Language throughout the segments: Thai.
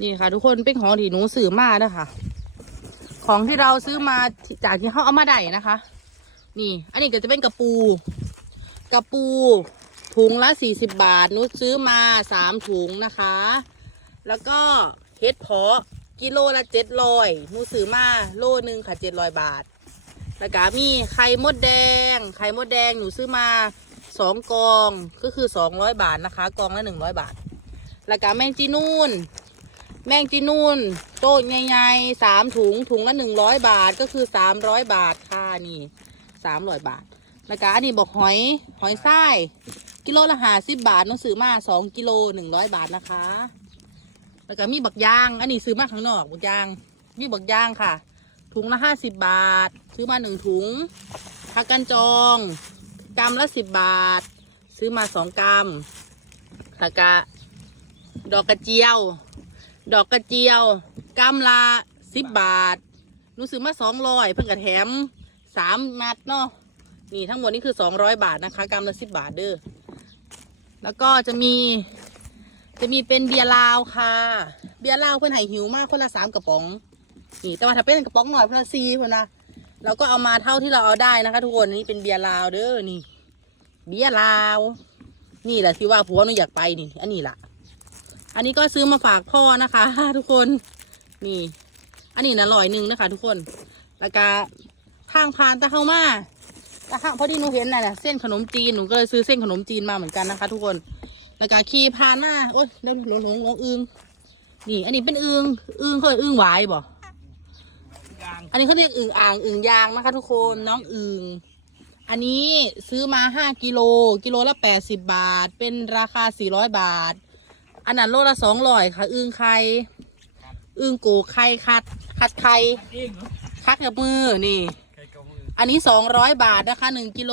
นี่ค่ะ ทุกคนเป็นของที่หนูซื้อมาเด้อค่ะ ของที่เราซื้อมาจากที่เขาเอามาได้นะคะ นี่ อันนี้ก็จะเป็นกระปู กระปูถุงละสี่สิบบาทหนูซื้อมาสามถุงนะคะ แล้วก็เห็ดเพาะกิโลละเจ็ดร้อยหนูซื้อมาโลหนึ่งค่ะเจ็ดร้อยบาท แล้วก็มีไข่มดแดง ไข่มดแดงหนูซื้อมาสองกองก็คือสองร้อยบาทนะคะ กองละหนึ่งร้อยบาท แล้วก็แมงจีนูน แมงจีนูนโต๊ะใหญ่ๆสามถุงถุงละหนึ่งร้อยบาทก็คือสามร้อยบาทค่ะนี่สามร้อยบาท แล้วก็อันนี้บอกหอยหอยไส้กิโลละห้าสิบบาทหน้องซื้อมาสองกิโลหนึ่งร้อยบาทนะคะ แล้วก็มีบักยาง อันนี้ซื้อมาข้างนอกบักยาง มีบักยางค่ะ ถุงละห้าสิบบาท ซื้อมาหนึ่งถุงผักกันจองกำละสิบบาท ซื้อมาสองกำแล้วก็ดอกกระเจียว ดอกกระเจียวกำละสิบบาทหนูซื้อมาสองร้อยเพิ่งกระแถมสามมัดเนาะนี่ทั้งหมดนี่คือสองร้อยบาทนะคะกำละสิบบาทเด้อแล้วก็จะมี จะมีเป็นเบียร์ลาวค่ะ เบียร์ลาวเพื่อนให้หิวมากคนละสามกระป๋อง นี่แต่ว่าถ้าเป็นกระป๋องหน่อยเพื่อนละสี่เพื่อนนะเราก็เอามาเท่าที่เราเอาได้นะคะทุกคนนี่เป็นเบียร์ลาวเด้อนี่ เบียร์ลาว นี่แหละที่ว่าผัวหนูอยากไปนี่ อันนี้แหละ อันนี้ก็ซื้อมาฝากพ่อนะคะ ทุกคนนี่ อันนี้นะร้อยหนึ่งนะคะ ทุกคนแล้วก็ทางผ่านตะเข้ามาตะข้างพอดีหนูเห็นน่ะเส้นขนมจีนหนูก็เลยซื้อเส้นขนมจีนมาเหมือนกันนะคะ ทุกคนแล้วก็ขี่ผ่านมาโอ๊ยเดี๋ยวหลงหลงหลงอึงนี่ อันนี้เป็นอึงอึงเคยอึงหวายบ่อันนี้เขาเรียกอึงอ่างอึงยางนะคะ ทุกคนน้องอึงอันนี้ซื้อมาห้ากิโลกิโลละแปดสิบบาท เป็นราคาสี่ร้อยบาท อันนั้นโลละสองร้อยค่ะ อึงไข่อึงโกไข่คัด คัดไข่เองเหรอคัดกับมือนี่ใครกับมืออันนี้สองร้อยบาทนะคะหนึ่งกิโล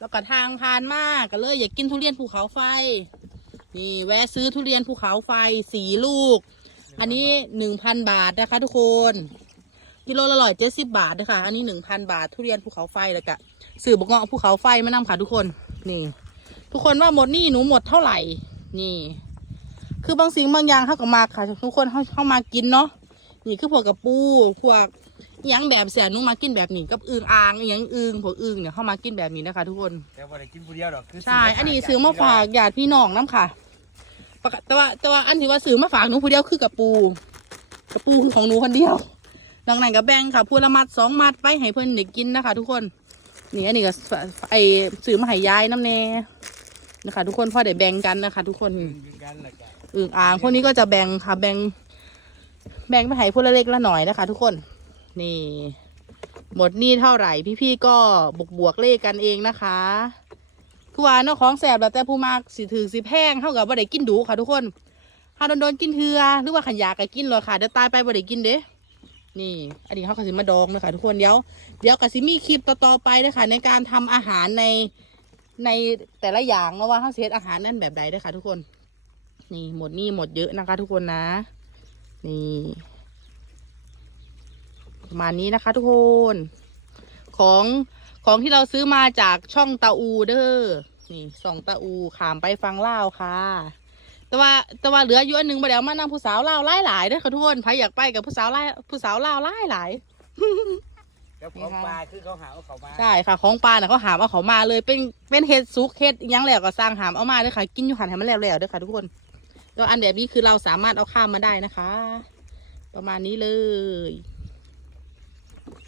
แล้วก็ทางผ่านมากก็เลยอยากกินทุเรียนภูเขาไฟ นี่แวะซื้อทุเรียนภูเขาไฟสี่ลูก อันนี้หนึ่งพันบาทนะคะ ทุกคนกิโลละร้อยเจ็ดสิบบาทนะคะอันนี้หนึ่งพันบาท ทุเรียนภูเขาไฟแล้วก็สื่อบกเงาะภูเขาไฟมานำค่ะทุกคน นี่ ทุกคนว่าหมดนี่หนูหมดเท่าไหร่ นี่ คือบางสิ่งบางอย่างเข้ากับมาค่ะ ทุกคนเข้าเข้ามากินเนาะนี่คือพวกกระปูพวกอิหยังแบบเสียหนุ่มากินแบบนี้กับอึงอ่างอิหยังอึงพวกอึงเนี่ยเข้ามากินแบบนี้นะคะ ทุกคนแต่ว่าได้กินผู้เดียวดอกคือใช่อันนี้ซื้อมาฝากญาติพี่น้องน้ำค่ะปกติแต่ว่าแต่ว่าอันที่ว่าซื้อมาฝากหนูผู้เดียวคือกระปู กระปูของหนูคนเดียวดังนั้นกับแบ่งค่ะพูละมัดสองมัดไปให้เพื่อนเด็กกินนะคะ ทุกคนนี่อันนี้ก็ไอซื้อมาให้ยายน้ำแน่ นะคะ ทุกคนพ่อได้แบ่งกันนะคะ ทุกคนกินกันแล้วก็อึงอ่างพวกนี้ก็จะแบ่งค่ะ แบ่งแบ่งไปให้พวกละเล็กละหน่อยนะคะ ทุกคน นี่ หมดหนี่เท่าไหร่พี่ๆก็บวกบวกๆเลขกันเองนะคะคือว่าเนาะของแสบแบบแต่ผู้มากสิถือสิแพงเท่ากับว่าได้กินดูค่ะ ทุกคนถ้าโดนโดนๆกินเถือหรือว่าขันยากก็กินเลยค่ะเดี๋ยวตายไปบ่ได้กินเด้นี่ อันนี้เขาก็สิมาดองนะคะทุกคนเดี๋ยว เดี๋ยวก็สิมีคลิปต่อๆไปนะคะในการทำอาหารใน ในแต่ละอย่างนะว่าเขาเซตอาหารนั่นแบบใดนะคะทุกคน นี่หมดนี่หมดเยอะนะคะ ทุกคนนะ นี่ประมาณนี้นะคะ ทุกคน ของของที่เราซื้อมาจากช่องตาอูเด้อนี่สองตาอูขามไปฟังเล่าค่ะแต่ว่าแต่ว่าเหลืออยู่อันหนึ่งมาเดี๋ยวมานั่งผู้สาวเล่าไล่หลายเด้อค่ะทุกคนใครอยากไปกับผู้สาวไล่ผู้สาวเล่าไล่หลาย แล้วของปลาคือเขาหาเอาเขามาใช่ค่ะของปลาเนี่ยเขาหามเอาเขามาเลยเป็นเป็นเห็ดซุกเห็ดอิหยังแล้วก็สร้างหามเอามาเด้อค่ะ กินอยู่หันให้มันแล้วๆเด้อค่ะ ทุกคนตัวอันแบบนี้คือเราสามารถเอาข้ามมาได้นะคะ ประมาณนี้เลย